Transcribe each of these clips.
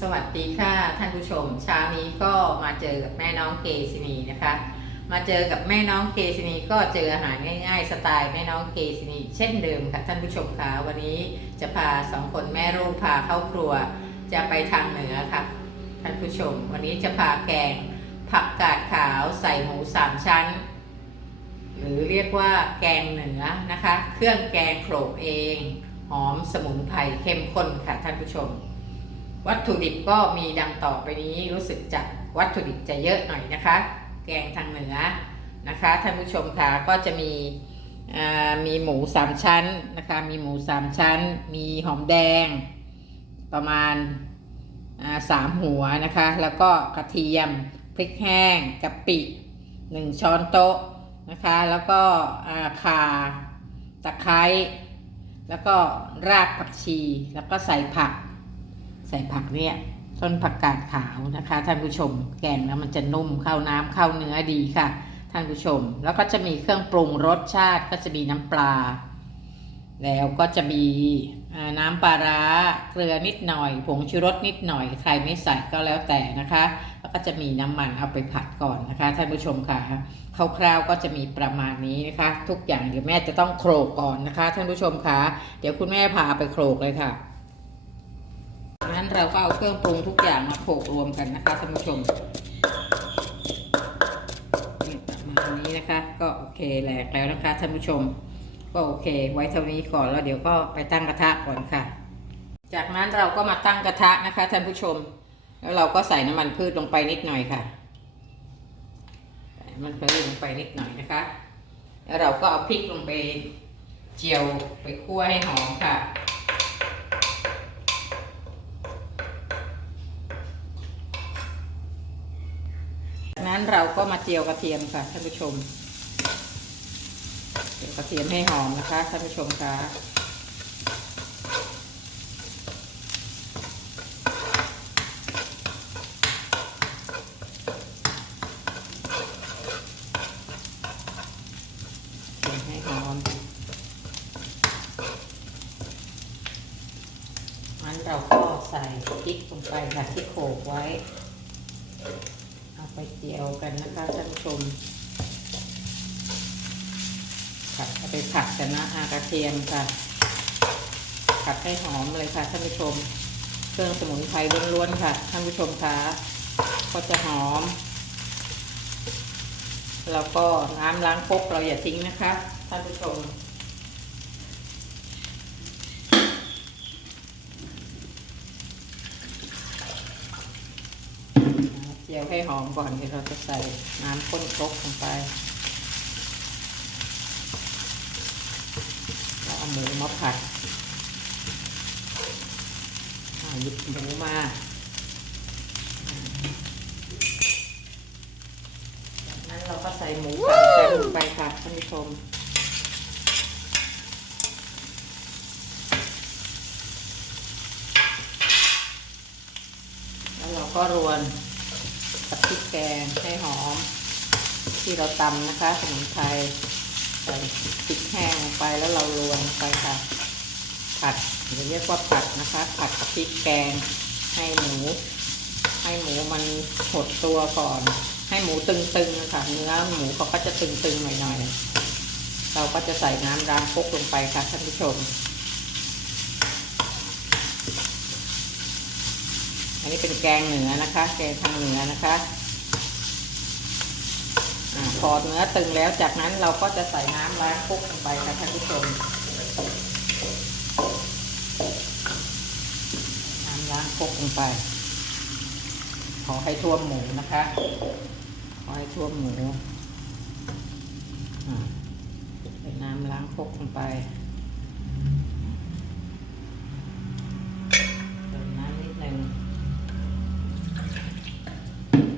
สวัสดีค่ะท่านผู้ชมเช้านี้ก็มาเจอกับแม่น้องเกซินีนะคะ มาเจอกับแม่น้องเกซินีก็เจออาหารง่ายๆ สไตล์แม่น้องเกซินีเช่นเดิมค่ะท่านผู้ชมคะวันนี้จะพาสองคนแม่ลูกพาเข้าครัว จะไปทางเหนือค่ะท่านผู้ชม วันนี้จะพาแกงผักกาดขาวใส่หมูสามชั้น หรือเรียกว่าแกงเหนือนะคะ เครื่องแกงโขลกเอง หอมสมุนไพรเข้มข้นค่ะท่านผู้ชม วัตถุดิบก็มีดังต่อไปนี้รู้สึกจะวัตถุดิบจะเยอะหน่อยนะคะ แกงทางเหนือนะคะท่านผู้ชมค่ะก็จะมีมีหมูสามชั้นนะคะ มีหมูสามชั้น มีหอมแดง ประมาณสามหัวนะคะ แล้วก็กระเทียมพริกแห้งกะปิหนึ่งช้อนโต๊ะนะคะ แล้วก็ข่าตะไคร้แล้วก็รากผักชีแล้วก็ใส่ผัก ใส่ผักเนี่ยต้นผักกาดขาวนะคะ ท่านผู้ชมแกงแล้วมันจะนุ่มเข้าน้ำเข้าเนื้อดีค่ะ ท่านผู้ชม แล้วก็จะมีเครื่องปรุงรสชาติก็จะมีน้ำปลา แล้วก็จะมีน้ำปลาร้าเกลือนิดหน่อย ผงชูรสนิดหน่อย ใครไม่ใส่ก็แล้วแต่นะคะ แล้วก็จะมีน้ำมันเอาไปผัดก่อนนะคะ ท่านผู้ชมค่ะคร่าวๆก็จะมีประมาณนี้นะคะ ทุกอย่างเดี๋ยวแม่จะต้องโขลกก่อนนะคะ ท่านผู้ชมค่ะเดี๋ยวคุณแม่พาไปโขลกเลยค่ะ เราก็เอาเครื่องปรุงทุกอย่างมาโขลกรวมกันนะคะท่านผู้ชมนี่ประมาณนี้นะคะ ก็โอเคแหลกแล้วนะคะท่านผู้ชม ก็โอเค ไว้เท่านี้ก่อนแล้วเดี๋ยวก็ไปตั้งกระทะก่อนค่ะ จากนั้นเราก็มาตั้งกระทะนะคะท่านผู้ชม แล้วเราก็ใส่น้ำมันพืชลงไปนิดหน่อยค่ะใส่น้ำมันพืชลงไปนิดหน่อยนะคะ แล้วเราก็เอาพริกลงไปเจียวไปคั่วให้หอมค่ะ จาก นั้นเราก็มาเจียวกระเทียมค่ะท่านผู้ชมเจียวกระเทียมให้หอมนะคะท่านผู้ชมคะเจียวให้หอมงั้นเราก็ใส่พริกลงไปค่ะที่โขลกไว้ ไปเจียวกันนะคะท่านผู้ชมผัดเอาไปผัดกันนะอากระเทียมค่ะ ผัดให้หอมเลยค่ะท่านผู้ชม เครื่องสมุนไพรล้วนๆค่ะ ท่านผู้ชมคะก็จะหอม แล้วก็น้ำล้างครกเราอย่าทิ้งนะคะ ท่านผู้ชม เจียวให้หอมก่อนเดี๋ยวเราจะใส่น้ำข้นครกลงไปแล้วเอาหมูมาผัดหยิบหมูมาจากนั้นเราก็ใส่หมูใส่ลงไปค่ะท่านผู้ชม แล้วเราก็รวนกับพริกแกงให้หอม ที่เราตำนะคะ สมุนไพรใส่พริกแห้งลงไปแล้วเรารวนไปค่ะ ผัดหรือเรียกว่าผัดนะคะ ผัดกับพริกแกงให้หมู ให้หมูมันหดตัวก่อน ให้หมูตึงๆนะคะเนื้อหมูเขาก็จะตึงๆหน่อยๆเราก็จะใส่น้ำรางคกลงไปค่ะท่านผู้ชม อันนี้เป็นแกงเหนือนะคะ แกงทางเหนือนะคะ ถอาพอเนื้อตึงแล้วจากนั้นเราก็จะใส่น้ำล้างคลุกลงไปค่ะท่านผู้ชมน้ำล้างคลุกลงไป ขอให้ท่วมหมูนะคะ ขอให้ท่วมหมูอ่าใส่น้ำล้างคลุกลงไปเติมน้ำนิดนึง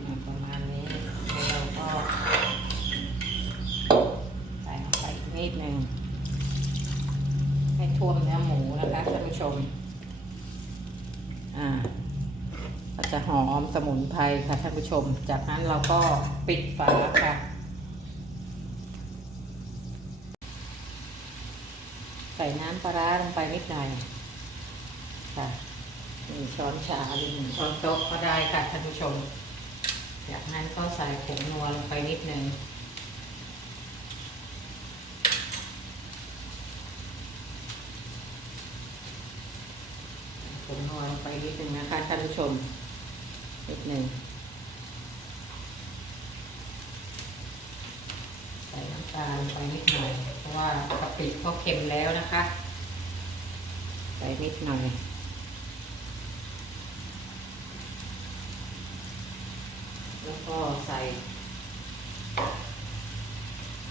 อ่าประมาณนี้แล้วเราก็ใส่ลงไปอีกนิดนึง ให้ ท่วมเนื้อหมูนะคะท่านผู้ชม อ่าจะหอมสมุนไพรค่ะท่านผู้ชม จากนั้นเราก็ปิดฝาค่ะ ใส่น้ำปลาร้าลงไปนิดหน่อย ค่ะหนึ่งช้อนชาหรือหนึ่งช้อนโต๊ะก็ได้ค่ะท่านผู้ชม จากนั้นก็ใส่ผงนัวลงไปนิดหนึ่ง ผงนัวลงไปนิดนึงนะคะท่านผู้ชมนิดหนึ่งใส่น้ำตาลไปนิดหน่อย เพราะว่ากะปิก็เค็มแล้วนะคะ ใส่นิดหน่อยแล้วก็ใส่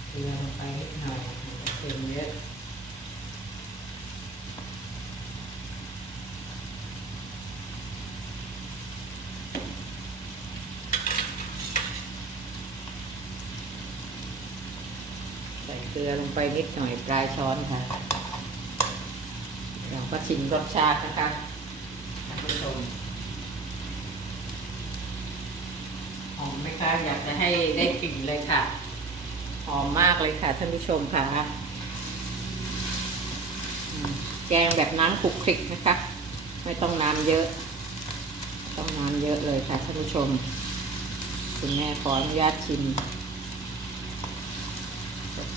เกลือลงไปนิดหน่อยเค็มเยอะ ใส่เกลือลงไปนิดหน่อยปลายช้อนค่ะ เราก็ชิมรสชาตินะคะท่านผู้ชมหอมไหมคะอยากจะให้ได้กลิ่นเลยค่ะ หอมมากเลยค่ะท่านผู้ชมค่ะ แกงแบบน้ำคลุกคลิกนะคะ ไม่ต้องน้ำเยอะ ต้องน้ำเยอะเลยค่ะท่านผู้ชม คุณแม่ขออนุญาตชิม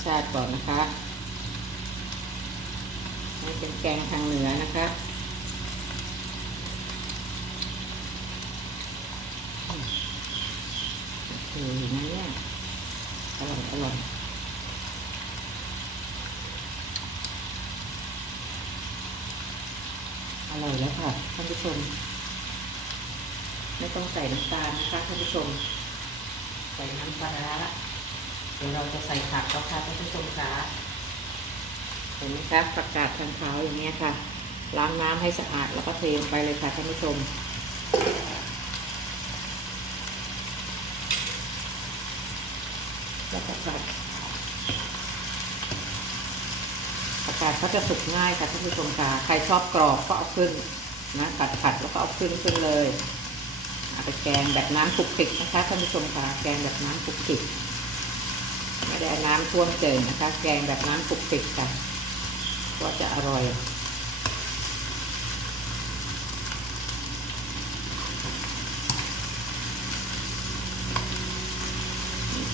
ชาติก่อนนะคะนี่เป็นแกงทางเหนือนะคะอืมโอเคนะเนี่ยอร่อยอร่อยอร่อยแล้วค่ะท่านผู้ชม ไม่ต้องใส่น้ำตาลนะคะท่านผู้ชม ใส่น้ำปลาร้า ดี๋ยวเราจะใส่ผักแล้วค่ะท่านผู้ชมคะเห็นไหมคะประกาศทางเท้าอย่างเงี้ยค่ะ ล้างน้ำให้สะอาดแล้วก็เทลงไปเลยค่ะท่านผู้ชมแล้วก็ผัดผักกาดเขาจะสุกง่ายค่ะท่านผู้ชมค่ะใครชอบกรอบก็เอาขึ้นนะผัดผัดแล้วก็เอาขึ้นขึ้นเลยเอาไปแกงแบบน้ำคลุกคลิกนะคะท่านผู้ชมค่ะแกงแบบน้ำคลุกคลิก ไม่ได้เอาน้ำท่วมเจิ่งนะคะ แกงแบบน้ำคลุกคลิกค่ะ ก็จะอร่อย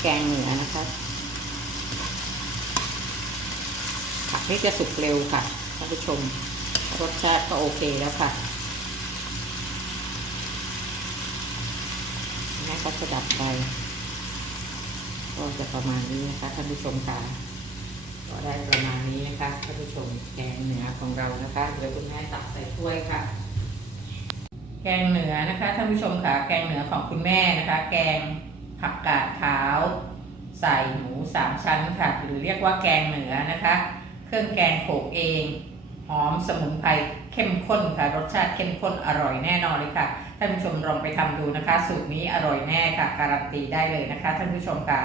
แกงเหนือนะคะ ผักนี่จะสุกเร็วค่ะท่านผู้ชม รสชาติก็โอเคแล้วค่ะแม่ก็จะดับไป ก็จะประมาณนี้นะคะท่านผู้ชมค่ะก็ได้ประมาณนี้นะคะท่านผู้ชมแกงเหนือของเรานะคะเดี๋ยวคุณแม่ตักใส่ถ้วยค่ะ แกงเหนือนะคะท่านผู้ชมค่ะ แกงเหนือของคุณแม่นะคะ แกงผักกาดขาว ใส่หมูสามชั้นค่ะ หรือเรียกว่าแกงเหนือนะคะ เครื่องแกงโขกเองหอมสมุนไพรเข้มข้นค่ะ รสชาติเข้มข้นอร่อยแน่นอนเลยค่ะ ท่านผู้ชมลองไปทำดูนะคะ สูตรนี้อร่อยแน่ค่ะการันตีได้เลยนะคะ ท่านผู้ชมค่ะ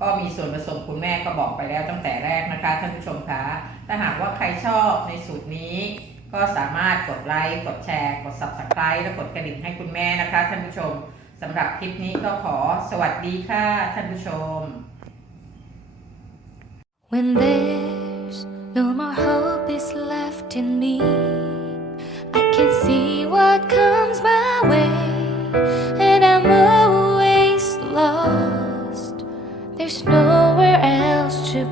ก็มีส่วนผสมคุณแม่ก็บอกไปแล้วตั้งแต่แรกนะคะ ท่านผู้ชมคะถ้าหากว่าใครชอบในสูตรนี้ ก็สามารถกดไลค์กดแชร์ กด subscribe และกดกระดิ่งให้คุณแม่นะคะ ท่านผู้ชมสำหรับคลิปนี้ก็ขอสวัสดีค่ะ ท่านผู้ชม When there's no more hope is left in me, I can see what comes my